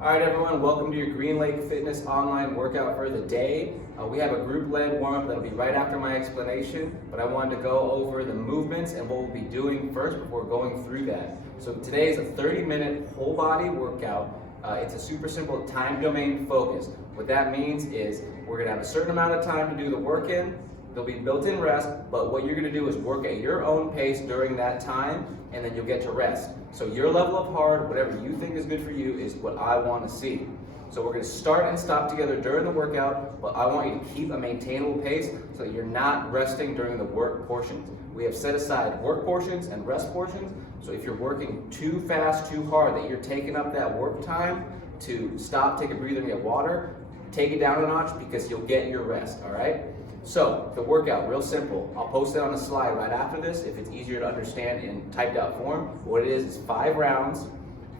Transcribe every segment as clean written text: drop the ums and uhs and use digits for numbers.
All right, everyone, welcome to your Green Lake Fitness online workout for the day. We have a group-led warm-up that'll be right after my explanation, but I wanted to go over the movements and what we'll be doing first before going through that. So today is a 30-minute whole body workout. It's a super simple time domain focus. What that means is we're gonna have a certain amount of time to do the work in. There'll be built-in rest, but what you're gonna do is work at your own pace during that time, and then you'll get to rest. So your level of hard, whatever you think is good for you, is what I want to see. So we're gonna start and stop together during the workout, but I want you to keep a maintainable pace so that you're not resting during the work portions. We have set aside work portions and rest portions, so if you're working too fast, too hard, that you're taking up that work time to stop, take a breather, and get water, take it down a notch because you'll get your rest, all right? So, the workout, real simple. I'll post it on a slide right after this if it's easier to understand in typed out form. What it is 5 rounds,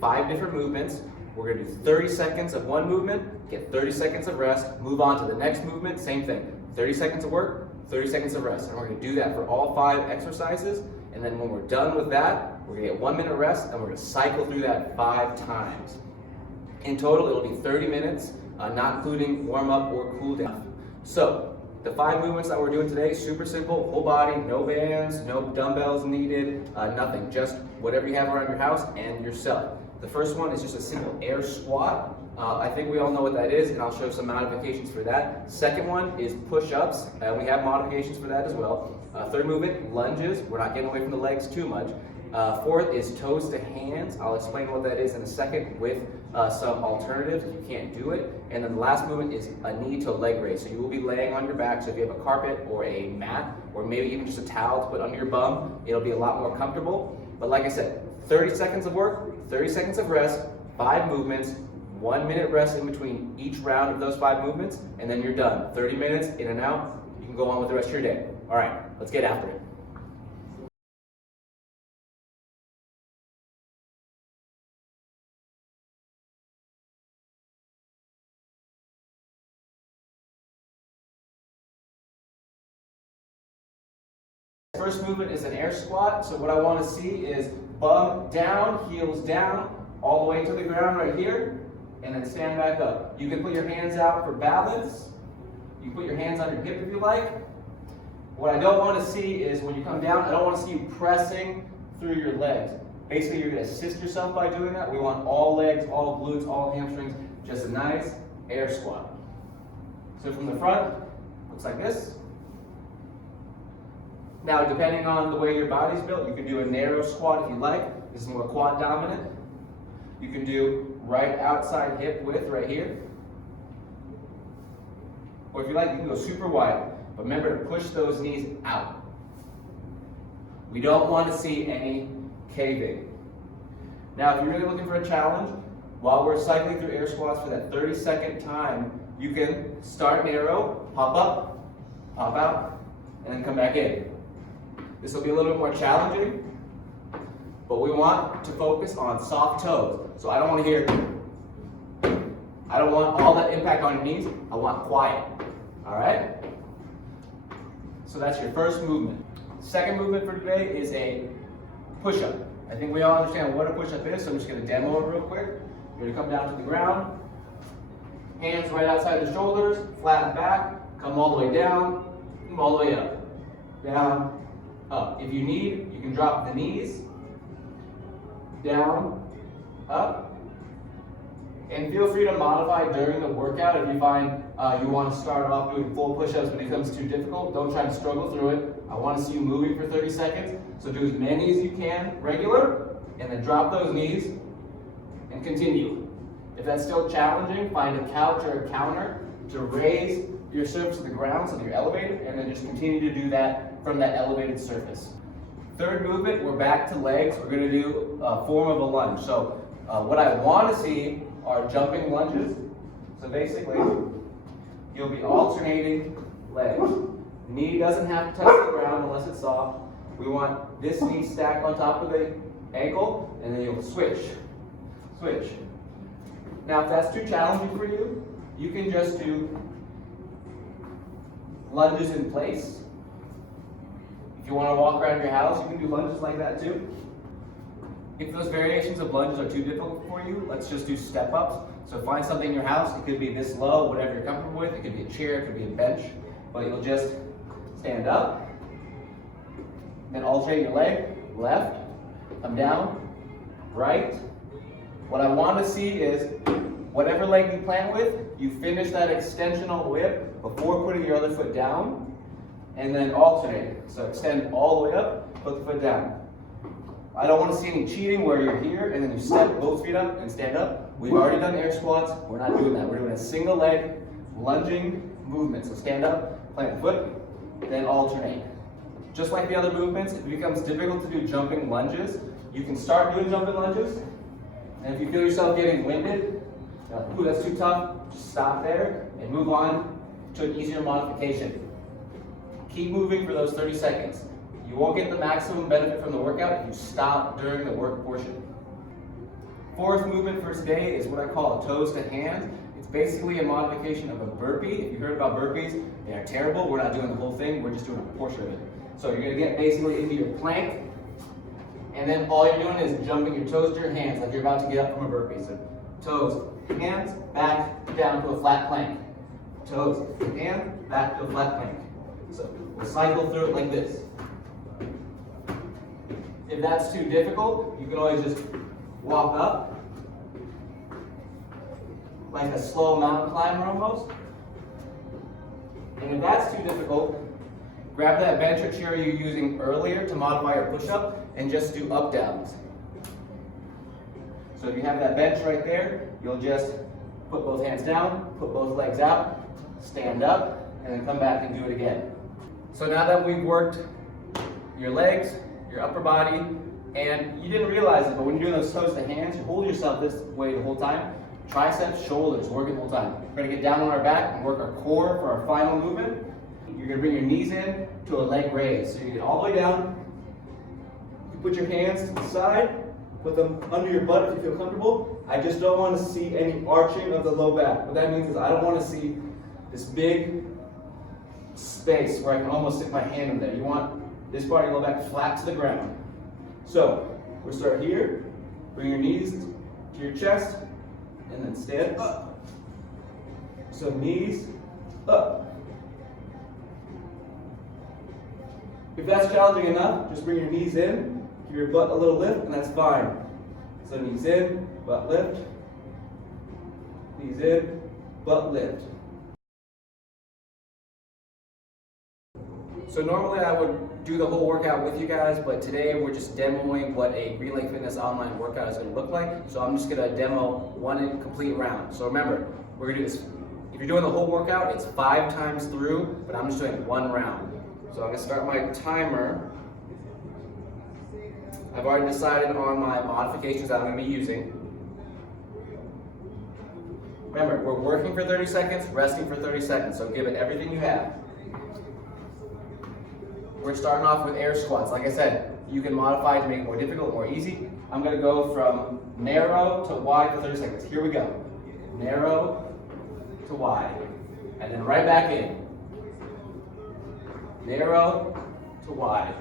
5 different movements. We're gonna do 30 seconds of one movement, get 30 seconds of rest, move on to the next movement, same thing. 30 seconds of work, 30 seconds of rest. And we're gonna do that for all 5 exercises. And then when we're done with that, we're gonna get 1 minute rest and we're gonna cycle through that 5 times. In total, it'll be 30 minutes, not including warm up or cool down. So, the 5 movements that we're doing today, super simple, whole body, no bands, no dumbbells needed, nothing, just whatever you have around your house and yourself. The first one is just a simple air squat. I think we all know what that is, and I'll show some modifications for that. Second one is push-ups, and we have modifications for that as well. Third movement, lunges. We're not getting away from the legs too much. Fourth is toes to hands. I'll explain what that is in a second with some alternatives if you can't do it. And then the last movement is a knee to leg raise. So you will be laying on your back. So if you have a carpet or a mat, or maybe even just a towel to put under your bum, it'll be a lot more comfortable. But like I said, 30 seconds of work, 30 seconds of rest, 5 movements, 1 minute rest in between each round of those 5 movements, and then you're done. 30 minutes, in and out. You can go on with the rest of your day. All right, let's get after it. First movement is an air squat. So what I want to see is bum down, heels down, all the way to the ground right here, and then stand back up. You can put your hands out for balance. You can put your hands on your hip if you like. What I don't want to see is when you come down, I don't want to see you pressing through your legs. Basically, you're going to assist yourself by doing that. We want all legs, all glutes, all hamstrings, just a nice air squat. So from the front, looks like this. Now, depending on the way your body's built, you can do a narrow squat if you like. This is more quad dominant. You can do right outside hip width right here. Or if you like, you can go super wide. But remember to push those knees out. We don't want to see any caving. Now, if you're really looking for a challenge, while we're cycling through air squats for that 30-second time, you can start narrow, pop up, pop out, and then come back in. This will be a little bit more challenging, but we want to focus on soft toes. So I don't want to hear, I don't want all that impact on your knees. I want quiet, all right? So that's your first movement. Second movement for today is a push-up. I think we all understand what a push-up is, so I'm just going to demo it real quick. You're going to come down to the ground, hands right outside the shoulders, flatten back, come all the way down, come all the way up, down, up. If you need, you can drop the knees, down, up, and feel free to modify during the workout if you find you want to start off doing full push-ups but it becomes too difficult. Don't try to struggle through it. I want to see you moving for 30 seconds, so do as many as you can regular, and then drop those knees and continue. If that's still challenging, find a couch or a counter to raise your surface to the ground so that you're elevated, and then just continue to do that from that elevated surface. Third movement, we're back to legs. We're going to do a form of a lunge. So what I want to see are jumping lunges. So basically, you'll be alternating legs. Knee doesn't have to touch the ground unless it's soft. We want this knee stacked on top of the ankle, and then you'll switch. Switch. Now, if that's too challenging for you, you can just do lunges in place. If you want to walk around your house, you can do lunges like that too. If those variations of lunges are too difficult for you, let's just do step ups. So find something in your house. It could be this low, whatever you're comfortable with. It could be a chair, it could be a bench. But you'll just stand up, then alternate your leg, left, come down, right. What I want to see is whatever leg you plant with, you finish that extensional whip before putting your other foot down, and then alternate. So extend all the way up, put the foot down. I don't want to see any cheating where you're here and then you step both feet up and stand up. We've already done air squats. We're not doing that. We're doing a single leg lunging movement. So stand up, plant the foot, then alternate. Just like the other movements, if it becomes difficult to do jumping lunges, you can start doing jumping lunges. And if you feel yourself getting winded, ooh, that's too tough, just stop there and move on to an easier modification. Keep moving for those 30 seconds. You won't get the maximum benefit from the workout if you stop during the work portion. Fourth movement for today is what I call a toes to hands. It's basically a modification of a burpee. If you heard about burpees, they are terrible. We're not doing the whole thing, we're just doing a portion of it. So you're gonna get basically into your plank, and then all you're doing is jumping your toes to your hands like you're about to get up from a burpee. So toes, hands, back, down to a flat plank. Toes, hand, back to a flat plank. So we'll cycle through it like this. If that's too difficult, you can always just walk up, like a slow mountain climber almost. And if that's too difficult, grab that bench or chair you were using earlier to modify your push-up and just do up-downs. So if you have that bench right there, you'll just put both hands down, put both legs out, stand up, and then come back and do it again. So now that we've worked your legs, your upper body, and you didn't realize it, but when you're doing those toes to hands, you hold yourself this way the whole time. Triceps, shoulders, working the whole time. We're gonna get down on our back and work our core for our final movement. You're gonna bring your knees in to a leg raise. So you get all the way down. You put your hands to the side, put them under your butt if you feel comfortable. I just don't want to see any arching of the low back. What that means is I don't want to see this big space where I can almost stick my hand in there. You want this part of your low back flat to the ground. So we'll start here. Bring your knees to your chest and then stand up. So knees up. If that's challenging enough, just bring your knees in, give your butt a little lift, and that's fine. So knees in, butt lift. Knees in, butt lift. So normally I would do the whole workout with you guys, but today we're just demoing what a Green Lake Fitness online workout is going to look like. So I'm just going to demo one complete round. So remember, we're going to do this. If you're doing the whole workout, it's 5 times through, but I'm just doing one round. So I'm going to start my timer. I've already decided on my modifications that I'm going to be using. Remember, we're working for 30 seconds, resting for 30 seconds, so give it everything you have. We're starting off with air squats. Like I said, you can modify to make it more difficult, more easy. I'm going to go from narrow to wide for 30 seconds. Here we go. Narrow to wide. And then right back in. Narrow to wide.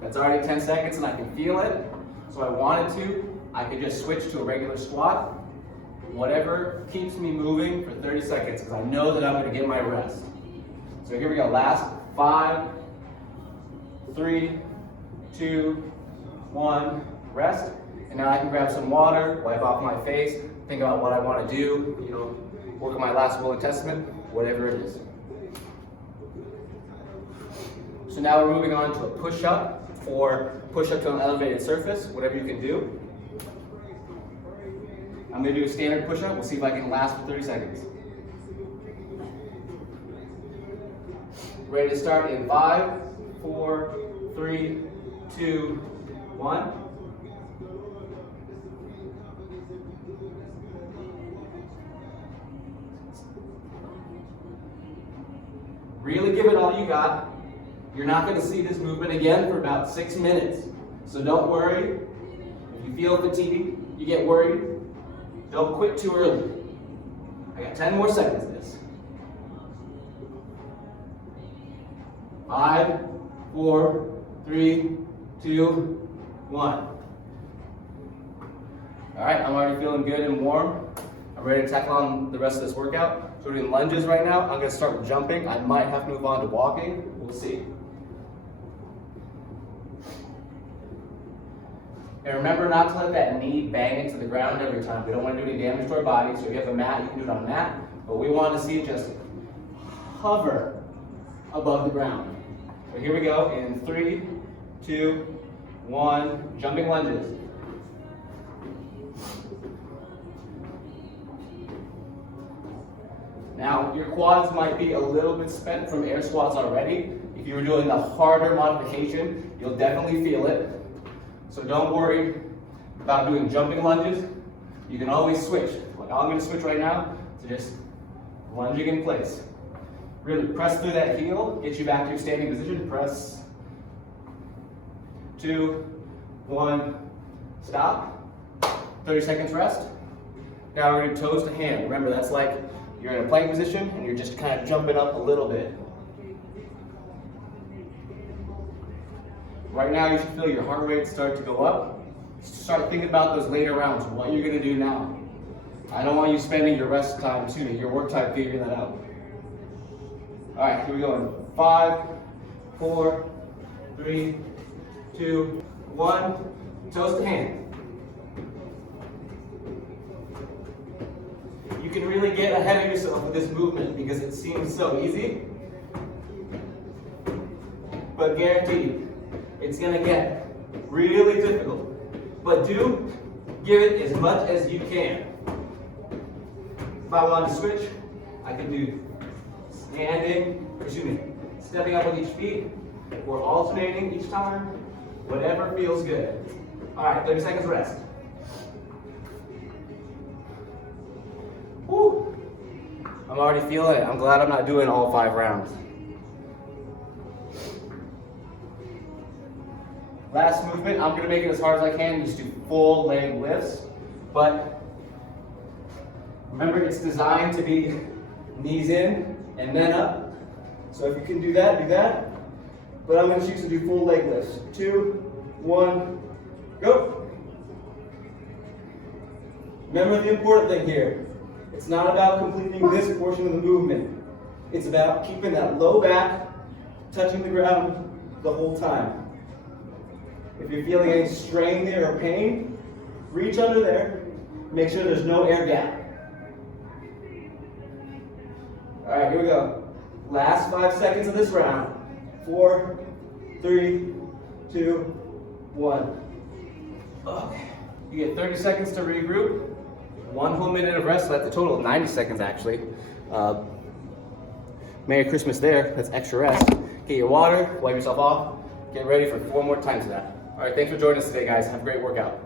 That's already 10 seconds and I can feel it. So I wanted to, I could just switch to a regular squat. Whatever keeps me moving for 30 seconds because I know that I'm going to get my rest. So here we go. Last 5, 3, 2, 1, rest. And now I can grab some water, wipe off my face, think about what I want to do, work on my last will and testament, whatever it is. So now we're moving on to a push-up or push-up to an elevated surface, whatever you can do. I'm going to do a standard push-up. We'll see if I can last for 30 seconds. Ready to start in 5, 4, 3, 2, 1. Really give it all you got. You're not going to see this movement again for about 6 minutes. So don't worry. If you feel fatigued, you get worried, don't quit too early. I got 10 more seconds of this. 5, 4, 3, 2, 1. All right, I'm already feeling good and warm. I'm ready to tackle on the rest of this workout. So we're doing lunges right now. I'm gonna start with jumping. I might have to move on to walking. We'll see. And remember not to let that knee bang into the ground every time. We don't want to do any damage to our body. So if you have a mat, you can do it on a mat. But we want to see it just hover above the ground. So here we go in 3, 2, 1, jumping lunges. Now, your quads might be a little bit spent from air squats already. If you were doing the harder modification, you'll definitely feel it. So don't worry about doing jumping lunges. You can always switch. Like I'm going to switch right now to just lunging in place. Really press through that heel, get you back to your standing position. Press. 2, 1, stop. 30 seconds rest. Now we're going to toes to hand. Remember, that's like you're in a plank position and you're just kind of jumping up a little bit. Right now you should feel your heart rate start to go up. Start thinking about those later rounds, what you're going to do now. I don't want you spending your rest time too, your work time figuring that out. All right, here we go in 5, 4, 3, 2, 1, toes to hand. You can really get ahead of yourself with this movement because it seems so easy, but guaranteed, it's going to get really difficult. But do give it as much as you can. If I want to switch, I can do stepping up with each feet, or alternating each time, whatever feels good. All right, 30 seconds rest. Woo. I'm already feeling it. I'm glad I'm not doing all 5 rounds. Last movement, I'm going to make it as hard as I can. Just do full leg lifts. But remember, it's designed to be knees in and then up. So if you can do that, do that. But I'm going to choose to do full leg lifts. 2, 1, go. Remember the important thing here. It's not about completing this portion of the movement. It's about keeping that low back touching the ground the whole time. If you're feeling any strain there or pain, reach under there. Make sure there's no air gap. All right, here we go. Last 5 seconds of this round. 4, 3, 2, 1. Okay. You get 30 seconds to regroup. 1 whole minute of rest, so that's a total of 90 seconds actually. Merry Christmas there, that's extra rest. Get your water, wipe yourself off, get ready for 4 more times of that. All right, thanks for joining us today, guys. Have a great workout.